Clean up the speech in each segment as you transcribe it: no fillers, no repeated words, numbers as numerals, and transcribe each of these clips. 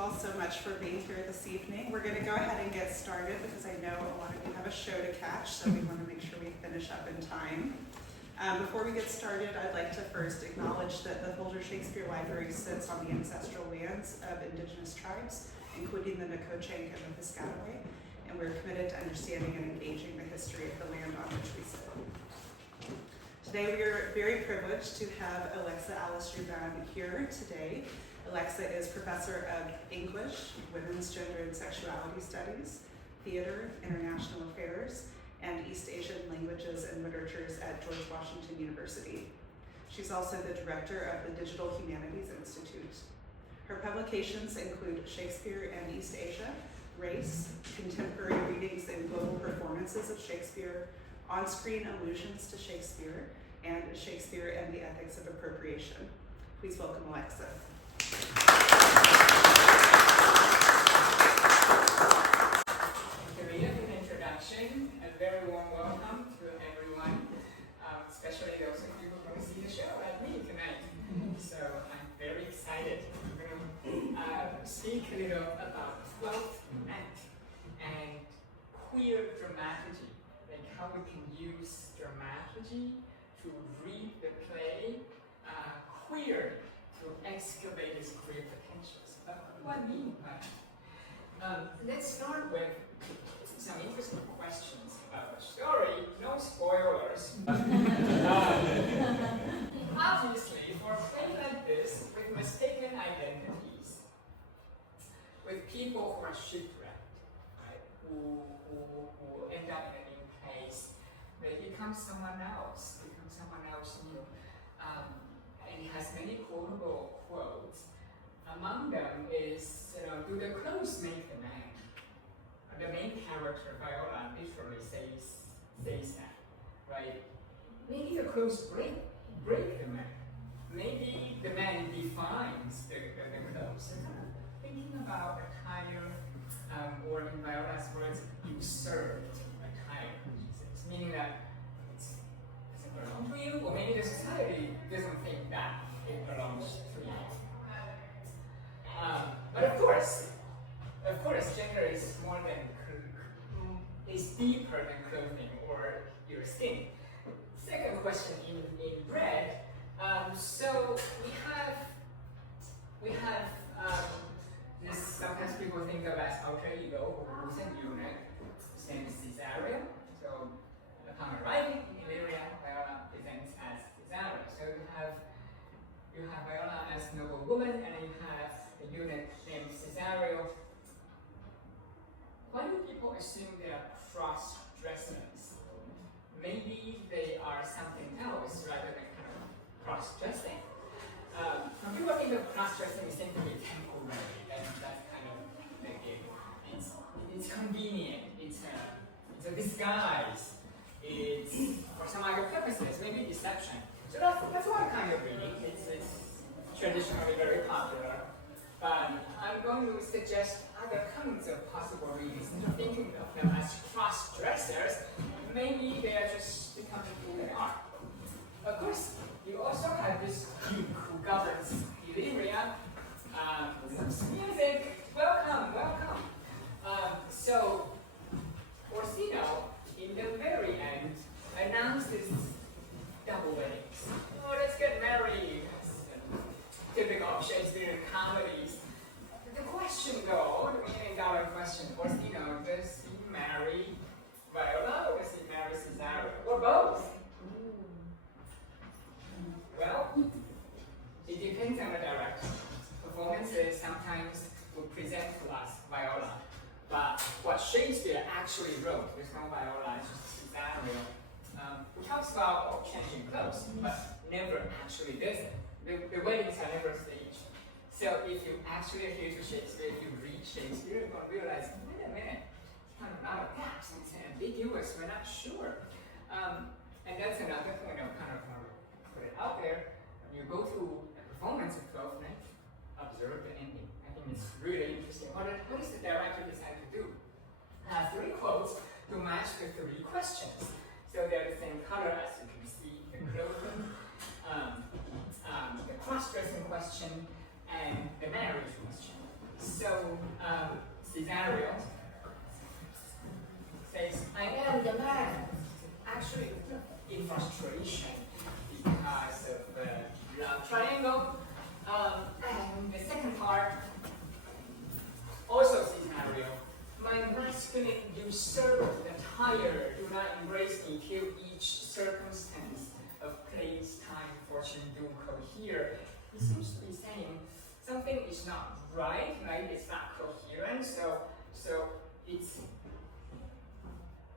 all so much for being here this evening. We're going to go ahead and get started because I know a lot of you have a show to catch, so we want to make sure we finish up in time. Before we get started, I'd like to first acknowledge that the Folger Shakespeare Library sits on the ancestral lands of Indigenous tribes, including the Nacotchee and the Piscataway, and we're committed to understanding and engaging the history of the land on which we sit. Today we are very privileged to have Alice Joubin here today. Alexa is Professor of English, Women's Gender and Sexuality Studies, Theater, International Affairs, and East Asian Languages and Literatures at George Washington University. She's also the director of the Digital Humanities Institute. Her publications include Shakespeare and East Asia, Race, Contemporary Readings and Global Performances of Shakespeare, On-Screen Allusions to Shakespeare, and Shakespeare and the Ethics of Appropriation. Please welcome Alexa. Thank you, Leah, for the introduction. A very warm welcome to everyone, especially those of you who are going to see the show like me tonight. So I'm very excited. I'm going to speak a little about Twelfth Night and queer dramaturgy, like how we can use dramaturgy to read the play queer to excavate its queer potentials. What do I mean by that? Let's start with some interesting questions about the story. No spoilers. Obviously, for a play like this, with mistaken identities, with people who are shipwrecked, right? who end up in a new place, they become someone else, new. And it has many quotable quotes. Among them is, do the clothes make the man? The main character, Viola, literally says that, right? Maybe the clothes break the man. Maybe the man defines the clothes. So kind of thinking about attire, or in Viola's words, usurped attire, meaning that belong to you, or maybe the society doesn't think that it belongs to you. But of course, gender is is deeper than clothing or your skin. Second question in red. So we have this. Sometimes people think of as alter ego, who's an eunuch, his name is Cesario. So upon arriving in Illyria, Viola presents as Cesario. So you have Viola as noble woman, and then you have a eunuch named Cesario. Why do people assume they are cross-dressers? Maybe they are something else rather than kind of cross-dressing. When people think of cross-dressing, we think of it temporary. That's kind of like it's convenient. It's a disguise. It's for some other purposes, maybe deception. So that's one kind of reading. It's traditionally very popular. But I'm going to suggest other kinds of possible readings. Instead of thinking of them as cross-dressers, maybe they are just becoming who they are. Of course, you also have this duke who governs Illyria. Some music. Welcome. So Orsino, in the very end, announces double weddings. Oh, let's get married. Typical of Shakespearean comedies. The question though, the million-dollar question, Orsino, does he marry Viola or does he marry Cesario? Or both? Well, it depends on the director. Performances sometimes will present to us Viola. But what Shakespeare actually wrote, there's no Viola, it's just Cesario. He talks about changing clothes, but never actually does it. The weddings are never staged. So if you actually adhere to Shakespeare, if you read Shakespeare, you're going to realize, wait a minute, it's kind of out of gaps, it's ambiguous, we're not sure. And that's another point I'll kind of put it out there. When you go through a performance of Twelfth Night, observe the ending. I think it's really interesting. What does the director decide to do? Three quotes to match the three questions. So they're the same color as you can see, the clothing, the cross-dressing question, and the marriage question. So Cesario says, I am the man. Actually, in frustration because of the love triangle. And the second part, also Cesario. My masculine usurped attire do not embrace me till each circumstance of place, time, fortune do cohere. He seems to be saying something is not right? It's not coherent. So it's.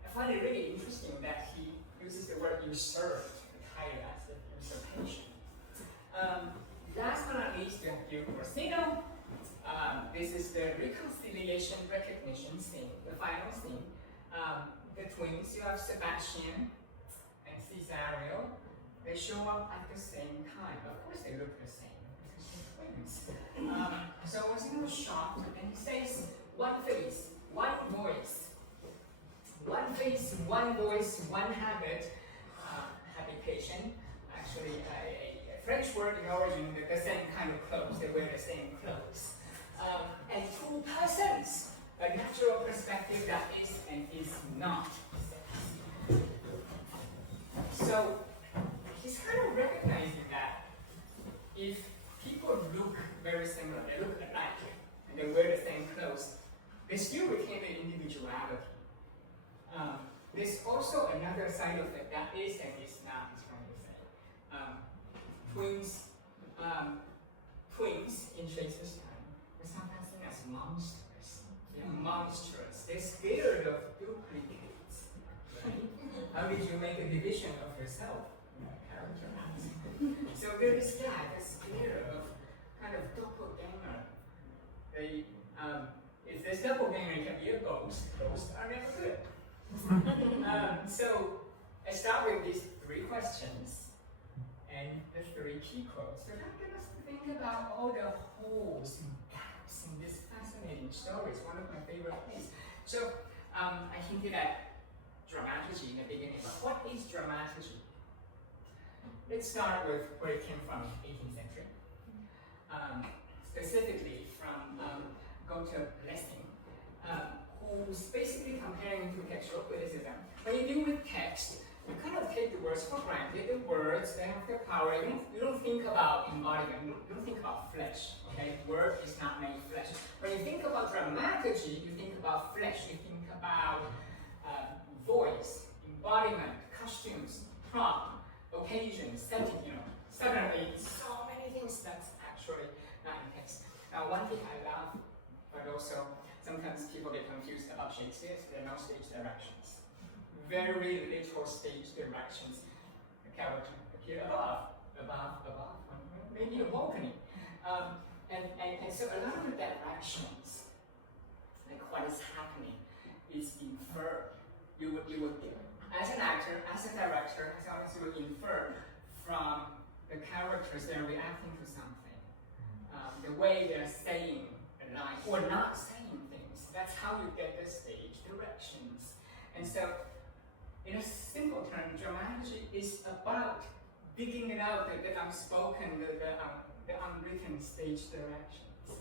I find it really interesting that he uses the word usurped, attire as the usurpation. Last but not least, you have the Orsino. This is the reconciliation recognition scene, the final scene. The twins, you have Sebastian and Cesario. They show up at the same time. Of course they look the same, because they're twins. So Orsino was shocked, and he says, one face, one voice. One face, one voice, one habit, habitation. Actually, a French word in origin, the same kind of clothes, they wear the same clothes. And two persons, a natural perspective that is and is not. So he's kind of recognizing that if people look very similar, they look alike, and they wear the same clothes, they still retain their individuality. There's also another side of it that is and is not, is trying to say. Twins in Shakespeare's time were sometimes seen as monsters. They're monstrous. They're scared of duplicates. Right? How did you make a division of yourself? Character acts. So there is that. They're scared of kind of doppelgänger. They, if there's doppelgänger, it can be a ghost. Ghosts are never good. So I start with these three questions and the three key quotes. They're going to get us to think about all the holes and gaps in this fascinating story. It's one of my favorite things. So I hinted at dramaturgy in the beginning, but what is dramaturgy? Let's start with where it came from, 18th century. Specifically from Goethe Lessing, who's basically comparing to textual criticism. When you deal with text, you kind of take the words for granted. The words, they have their power. You don't think about embodiment. You don't think about flesh. Okay, word is not made flesh. When you think about dramaturgy, you think about flesh. You think about voice, embodiment, costumes, prop, occasion, setting. Suddenly so many things that's actually not in text. Now, one thing I love, but also sometimes people get confused about Shakespeare, there are no stage directions. Very little stage directions. The character appear above, maybe a balcony. And so a lot of the directions, like what is happening, is inferred. You would, as an actor, as a director, as always, you would infer from the characters that are reacting to something. The way they're saying a line, or not saying things. That's how you get the stage directions. And so, in a simple term, dramaturgy is about digging it out, the unspoken, the unwritten stage directions.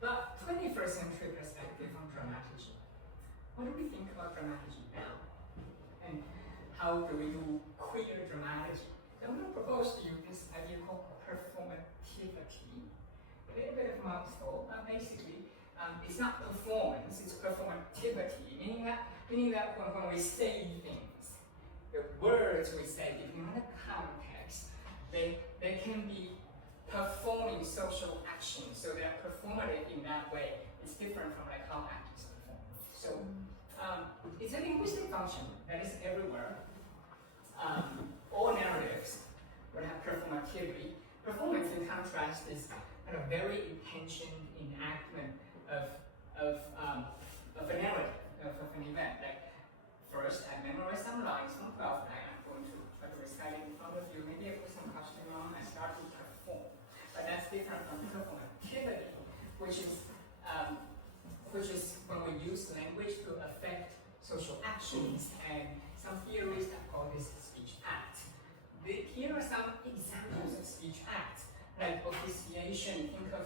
But 21st century perspective on dramaturgy. What do we think about dramaturgy now? And how do we do queer dramaturgy? I'm going to propose to you this idea called performativity. A little bit of mouthful, but basically, it's not performance, it's performativity, meaning that when we say things, the words we say, if in a context, they can be performing social actions, so they're performative in that way. It's different from like how actors perform. So it's a linguistic function that is everywhere. All narratives would have performativity. Performance, in contrast, is kind of very intentioned enactment of a narrative, of an event. Like, first, I memorize some lines from Twelfth Night. I'm going to try to recite it in front of you. Maybe I put some costume on. I start to perform. But that's different from performativity, which is when we use language to affect social actions, and some theories that call this speech act. Here are some examples of speech acts, like officiation. Think of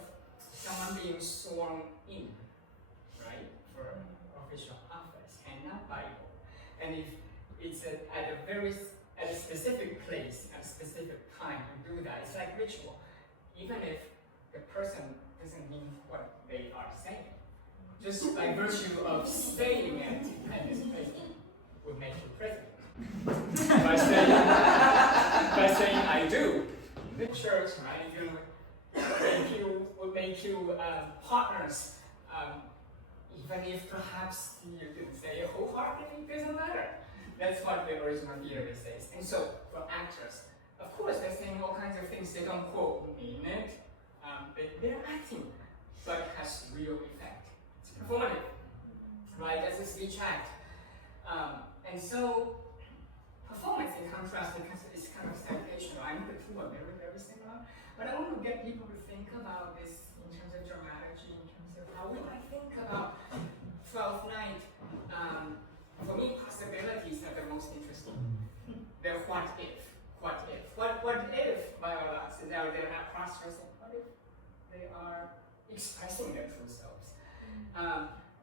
someone being sworn in. And if it's at a specific place, at a specific time, you do that. It's like ritual. Even if the person doesn't mean what they are saying. Just by virtue of saying it at this place would make you present. by saying I do. The church, right, would make you partners, even if perhaps you didn't say it wholeheartedly, it doesn't matter. That's what the original theory says. And so, for actors, of course, they're saying all kinds of things. They don't quote mean it. They're acting, but it has real effect. It's performative, right? That's a speech act. And so, performance, in contrast, is kind of citational. I know the two are very, very similar, but I want to get people to think about this in terms of dramaturgy, in terms of how we might think about Twelfth Night. For me, possibilities are the most interesting. The what if. What if Viola, Cesario, they're not cross-dressing? What if they are expressing their true selves?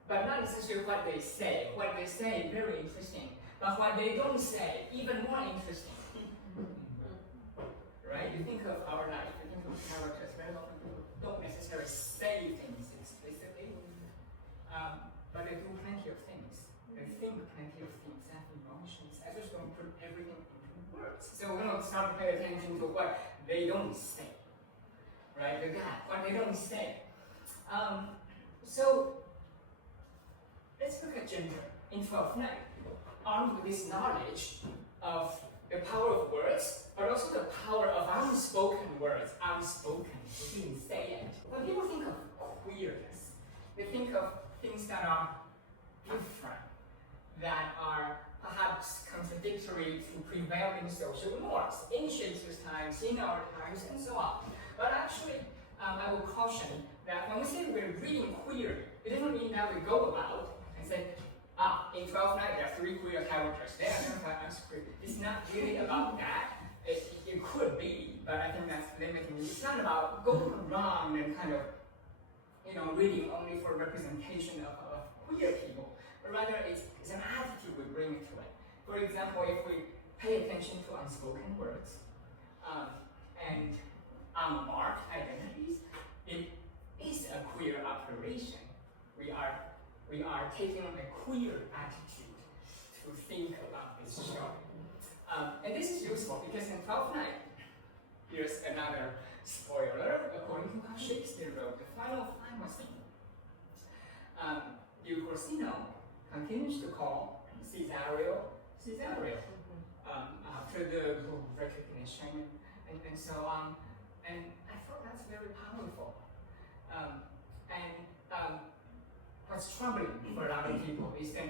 But not necessarily what they say. What they say, very interesting. But what they don't say, even more interesting. Right? You think of our life, you think of characters, very often people don't necessarily say things explicitly, but they do plenty of things. They think plenty of things, have emotions. I just don't put everything into words. So we don't start to pay attention to what they don't say. Right? What they don't say. So let's look at gender in Twelfth Night. Armed with this knowledge of the power of words, but also the power of unspoken words. Unspoken, we didn't say it. When people think of queerness, they think of things that are different, that are perhaps contradictory to prevailing social norms in Shakespeare's times, in our times, and so on. But actually, I will caution that when we say we're reading queer, it doesn't mean that we go about and say, in Twelfth Night there are 3 queer characters. They identify as queer. It's not really about that. It could be, but I think that's limiting. It's not about going around and kind of, reading only for representation of queer people, but rather it's an attitude we bring to it. For example, if we pay attention to unspoken words and unmarked identities, it is a queer operation. We are taking a queer attitude to think about this show. And this is useful because in Twelfth Night, here's another spoiler. According to how Shakespeare wrote, the final scene, Duke Orsino continues to call Cesario, after the recognition and so on. And I thought that's very powerful. What's troubling for a lot of people is that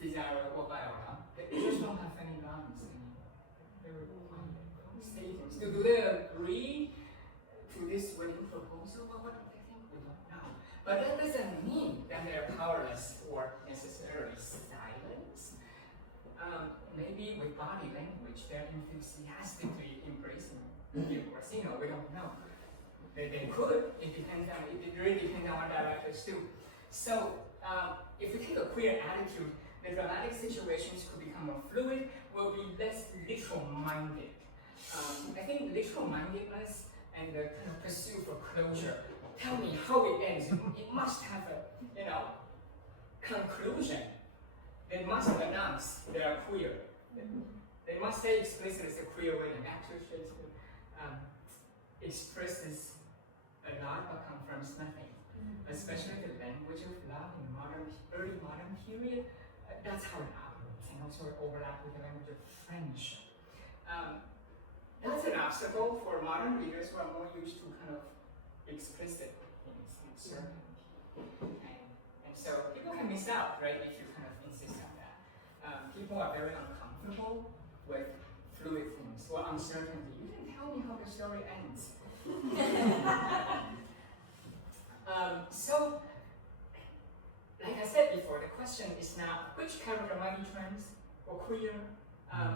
Cesario or Viola, they just don't have any lines anymore. They're statements. Do they agree to this wedding proposal? Well, what do they think? We don't know. But that doesn't mean that they're powerless or necessarily silenced. Maybe with body language, they're enthusiastically embracing Duke Orsino. We don't know. They could. It really depends on our directors too. So, if we take a queer attitude, the dramatic situations could become more fluid, will be less literal-minded. I think literal-mindedness and the kind of pursuit for closure, tell me how it ends. It must have a, conclusion. They must announce they are queer. They must say explicitly it's a queer wedding. Actually, Shakespeare expresses a lot but confirms nothing. Especially the language of love in early modern period, that's how it operates, and also it overlaps with the language of friendship. That's an obstacle for modern readers who are more used to kind of explicit things and certainty. And so people can miss out, right, if you kind of insist on that. People are very uncomfortable with fluid things or uncertainty. You didn't tell me how the story ends. So, like I said before, the question is not which character might be trans or queer,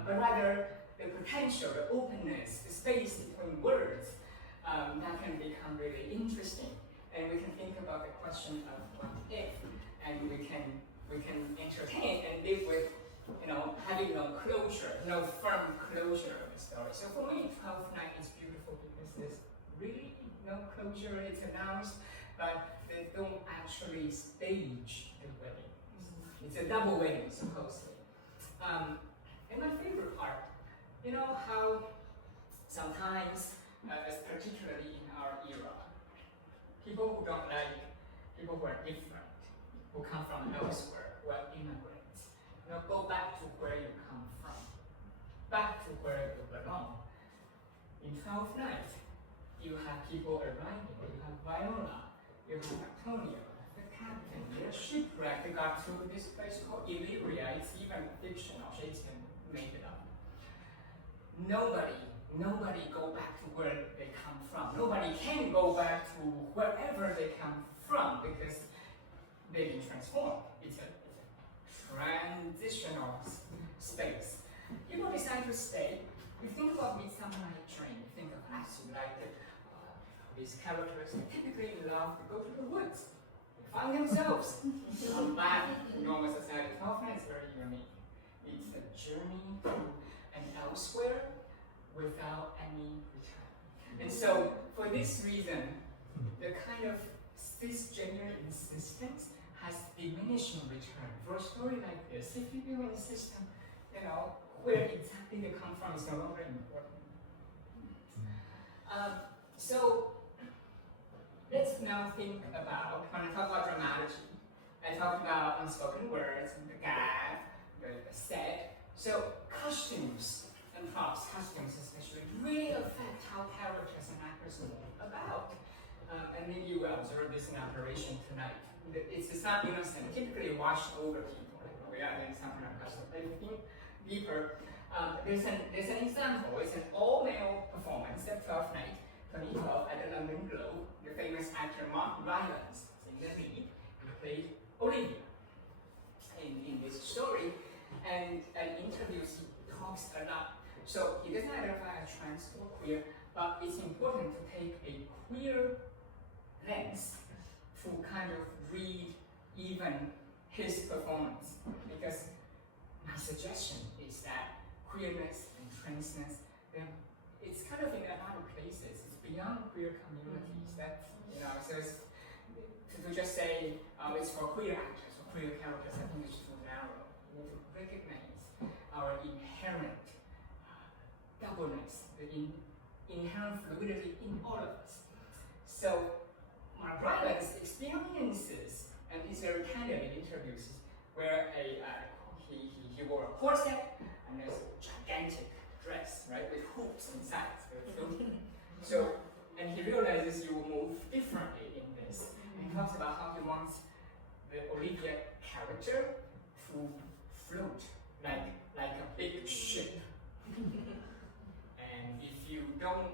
but rather the potential, the openness, the space between words that can become really interesting. And we can think about the question of what if, and we can entertain and live with, having no closure, no firm closure of the story. So for me, Twelfth Night is beautiful because there's really no closure. It's announced, but they don't actually stage the wedding. It's a double wedding, supposedly. And my favorite part, you know how sometimes, particularly in our era, people who don't like, people who are different, who come from elsewhere, who are immigrants, you know, go back to where you come from, back to where you belong. In Twelfth Night, you have people arriving, you have Viola, you have Antonio, the captain, they're shipwrecked, they got to this place called Olivia. It's even fictional, Shakespeare made it up. Nobody go back to where they come from. Nobody can go back to wherever they come from because they've been transformed. It's a transitional space. People decide to stay. You think about Midsummer Night's Dream, you think of Alice Joubin, these characters typically love to go to the woods. They find themselves. Come back to normal society. Twelfth Night is very unique. It's a journey to an elsewhere without any return. And so, for this reason, the kind of cisgender insistence has diminishing return. For a story like this, if you insist on, you know, where exactly they come from is no longer important. So, let's now think about, when I talk about dramaturgy, I talk about unspoken words, and the gag, the set. So, costumes and props, costumes especially, really affect how characters and actors move about. And maybe you will observe this in operation tonight. It's not innocent, typically washed over people. Like we are doing something like that. So if you think deeper, there's an example. It's an all-male performance at Twelfth Night, 2012, at the London Globe. The famous actor Mark Rylance is in the lead. He played Olivia in this story. And in interviews, he talks a lot. So he doesn't identify as trans or queer, but it's important to take a queer lens to kind of read even his performance. Because my suggestion is that queerness and transness, it's kind of in a lot of places. It's beyond queer communities. That, you know, so it's, to just say it's for queer actors or queer characters, I think it's too narrow. We need to recognize our inherent doubleness, the inherent fluidity in all of us. So, Mark Rylance experiences, and he's very candid in interviews, where he wore a corset and this gigantic dress, right, with hoops inside. So, and he realizes you will move differently in this. And he talks about how he wants the Olivia character to float like a big ship. And if you don't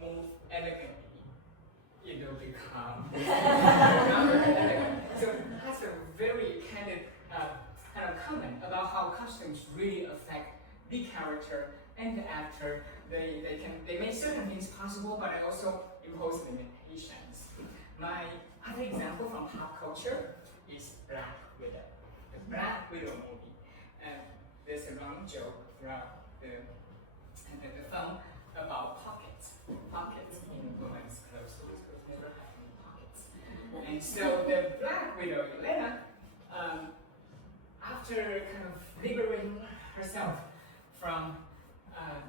move elegantly, it will become not very elegant. So that's a very candid kind of comment about how costumes really affect the character and the actor. They make certain things possible, but they also impose limitations. My other example from pop culture is Black Widow. The Black Widow movie. There's a running joke throughout the film about pockets in women's clothes. Those clothes never have any pockets. And so the Black Widow, Yelena, after kind of liberating herself from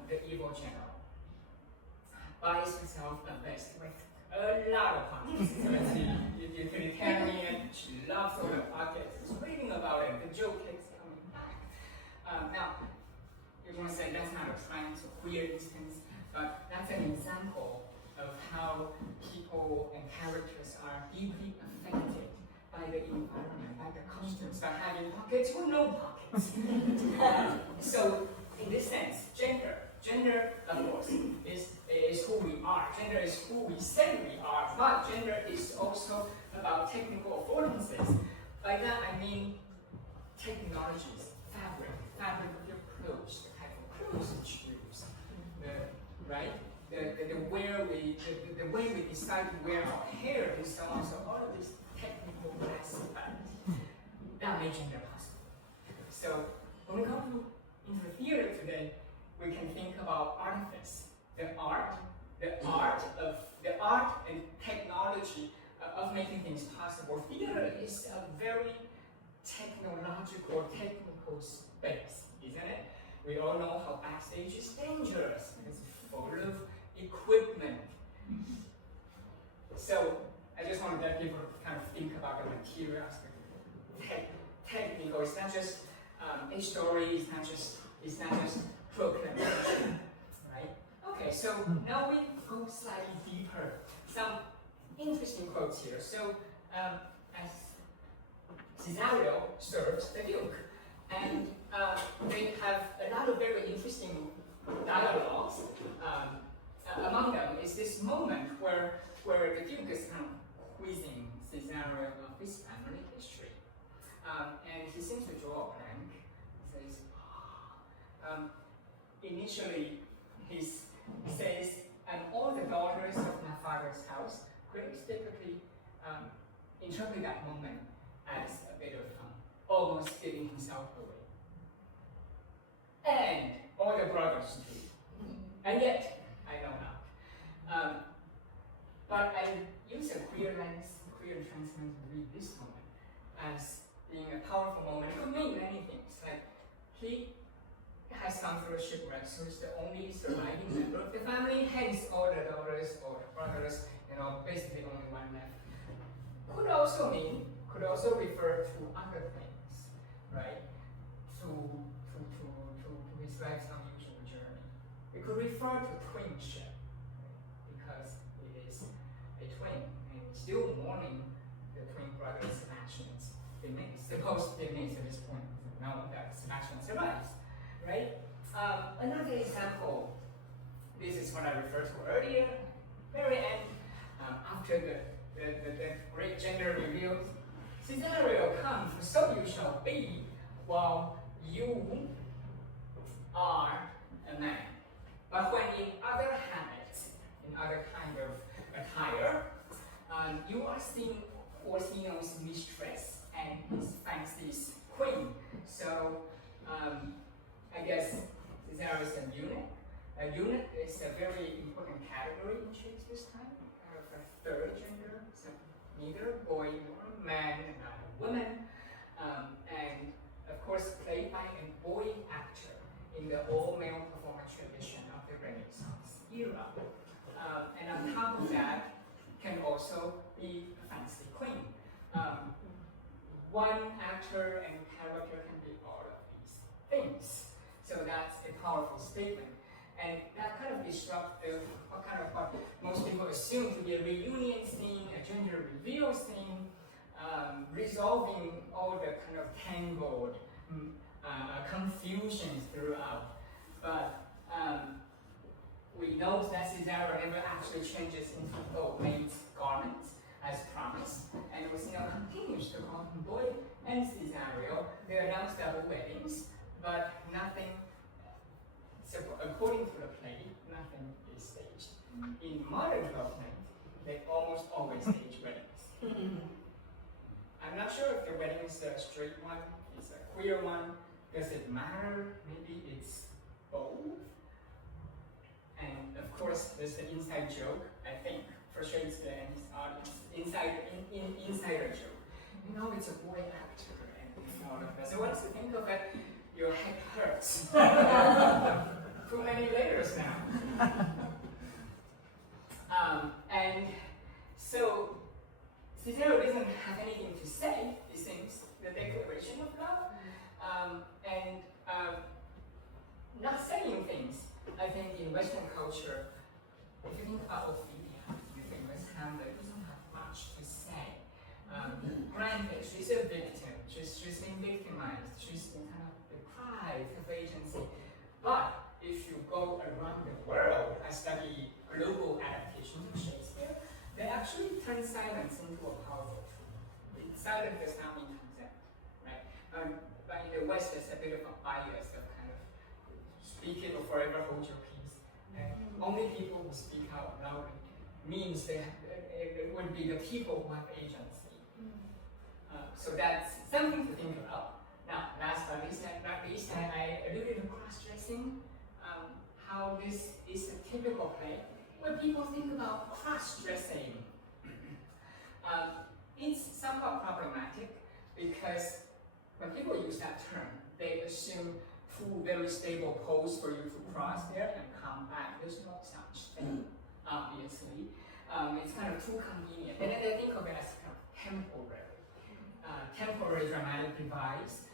the evil general, buys herself a vest with a lot of pockets. So it's utilitarian, she loves all the pockets, she's reading about it, the joke keeps coming back. Now, you're going to say that's not a trans or queer instance, but that's an example of how people and characters are deeply affected by the environment, by the costumes, by having pockets or no pockets. So, in this sense, gender, of course, is who we are. Gender is who we say we are, but gender is also about technical affordances. By that I mean technologies, fabric of your clothes, the type of clothes you choose, the way we decide to wear our hair and so on. So all of these technical aspects that make gender possible. So when we come to into the theater today, we can think about artifice, the art and technology of making things possible. Theater is a very technological, technical space, isn't it? We all know how backstage is dangerous. It's full of equipment. So I just wanted that people kind of think about the material aspect, technical. It's not just a story. It's not just proclamation, right? Okay, so now we go slightly deeper. Some interesting quotes here. So as Cesario serves the Duke, and they have a lot of very interesting dialogues. Among them is this moment where the Duke is kind of quizzing Cesario of his family history. And he seems to draw a blank. He says, initially, he says, and all the daughters of my father's house, critics typically interpret that moment as a bit of almost giving himself away. And all the brothers too. And yet, I know not. But I use a queer lens, queer transference to read this moment as being a powerful moment. It could mean many things. Like, he has gone through a shipwreck, so he's the only surviving member of the family, hence all the daughters or brothers, basically only one left. Could also refer to other things, right? To his life's unusual journey. It could refer to twinship, because it is a twin, and still mourning the twin brothers' actions. Supposed at this point, now that Sebastian survives, right? Another example, this is what I referred to earlier, very end, after the great gender reveals, Cesario comes, so you shall be, while you are a man. But when in other habits, in other kind of attire, you are seen Orsino's mistress and his fancy's queen. So I guess Cesario is a eunuch. A eunuch is a very important category in Shakespeare's time, kind of a third gender, so neither boy nor man, not a woman, and of course played by a boy actor in the all-male performer tradition of the Renaissance era. And on top of that, can also be a fancy queen. One actor and character can be all of these things. So that's a powerful statement. And that kind of disrupts what most people assume to be a reunion scene, a gender reveal scene, resolving all the kind of tangled confusions throughout. But we know that Cesario never actually changes into maid's garments as promised, and Orsino continues to call him boy and Cesario. They announce double weddings, but nothing. So according to the play, nothing is staged. In modern Twelfth Night, they almost always stage weddings. I'm not sure if the wedding is a straight one, it's a queer one. Does it matter? Maybe it's both. And of course, there's the inside joke, I think, for Shakespeare and his audience. Insider joke. It's a boy actor and all of that. So once you think of it, your head hurts. Too many layers now. And so Cesario doesn't have anything to say. He sings the declaration of love, and not saying things. I think in Western culture, if you think about Olivia, the famous Hamlet, doesn't have much to say. Granted, she's a victim. She's been victimized. She's been kind of deprived of agency. But if you go around the world and study global adaptations of Shakespeare, they actually turn silence into a powerful tool. Silence does not mean consent, right? But in the West, there's a bit of a bias of kind of speak it or forever hold your peace. And only people who speak out loudly means it would be the people who have agency. So that's something to think about. Now, last but not least, I alluded to noticing how this is a typical play where people think about cross-dressing. It's somewhat problematic because when people use that term, they assume two very stable poles for you to cross there and come back. There's no such thing, obviously. It's kind of too convenient. And then they think of it as kind of temporary dramatic device.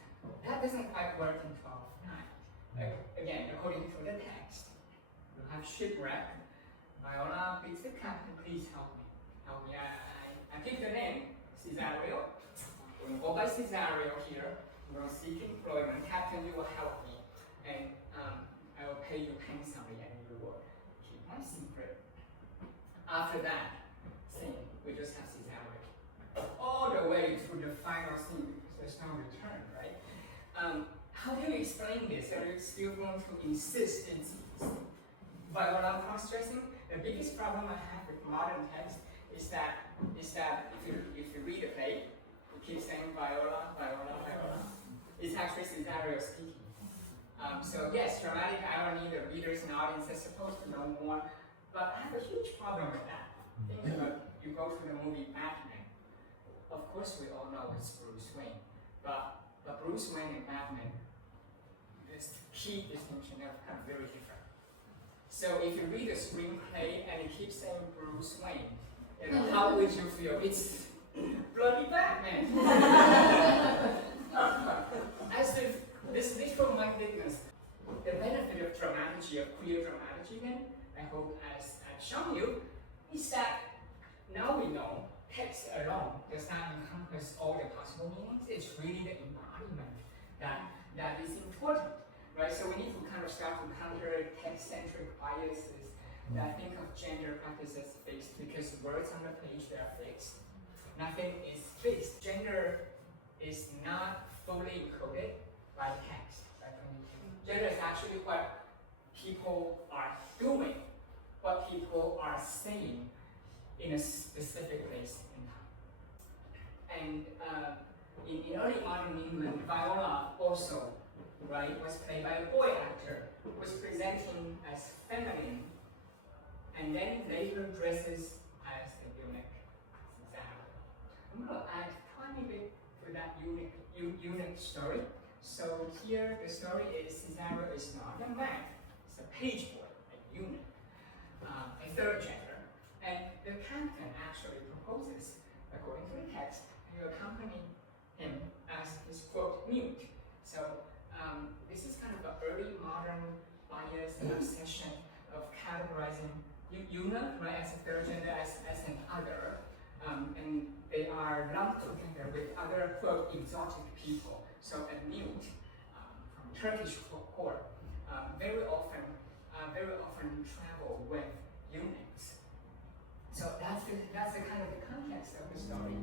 That doesn't quite work in 12th Night. Again, according to the text, you have shipwreck. Viola beats the captain, please help me. Help me. I picked the name, Cesario. We're going to go by Cesario here. We're seeking employment. Captain, you will help me. And I will pay you handsomely and you will keep my secret. After that scene, we just have Cesario. All the way to the final scene because there's no return, right? How do you explain this? Are you still going to insist in Viola cross-dressing? The biggest problem I have with modern text is that if you read the play, you keep saying Viola, Viola, Viola. It's actually Cesario speaking. So yes, dramatic irony, the readers and audience are supposed to know more, but I have a huge problem with that. Think about, you go to the movie Batman. Of course we all know it's Bruce Wayne, but Bruce Wayne and Batman, this key distinction, are kind of very different. So if you read a screenplay and it keeps saying Bruce Wayne, how would you feel? It's bloody Batman. As if this literal-mindedness, the benefit of dramaturgy, of queer dramaturgy, then I hope as I've shown you, is that now we know text alone does not encompass all the possible meanings. It's really the embodiment that is important, right? So we need to kind of start to counter text-centric biases that think of gender practices fixed because words on the page, they are fixed. Nothing is fixed. Gender is not fully encoded by the text. Gender is actually what people are doing, what people are saying in a specific place in time. And in early modern England, Viola also, right, was played by a boy actor, was presenting as feminine, and then later dresses as a eunuch. Cesario. I'm going to add a tiny bit to that eunuch story. So here the story is Cesario is not a man, it's a page boy, a eunuch, a third gender. And the captain actually proposes, according to the text, to accompany him as his quote mute. So this is kind of an early modern bias and obsession of categorizing eunuch, right, as a third gender, as an other, and they are lumped together with other quote exotic people. So a mute from Turkish court very often travel with eunuchs. So that's the kind of the context of the story.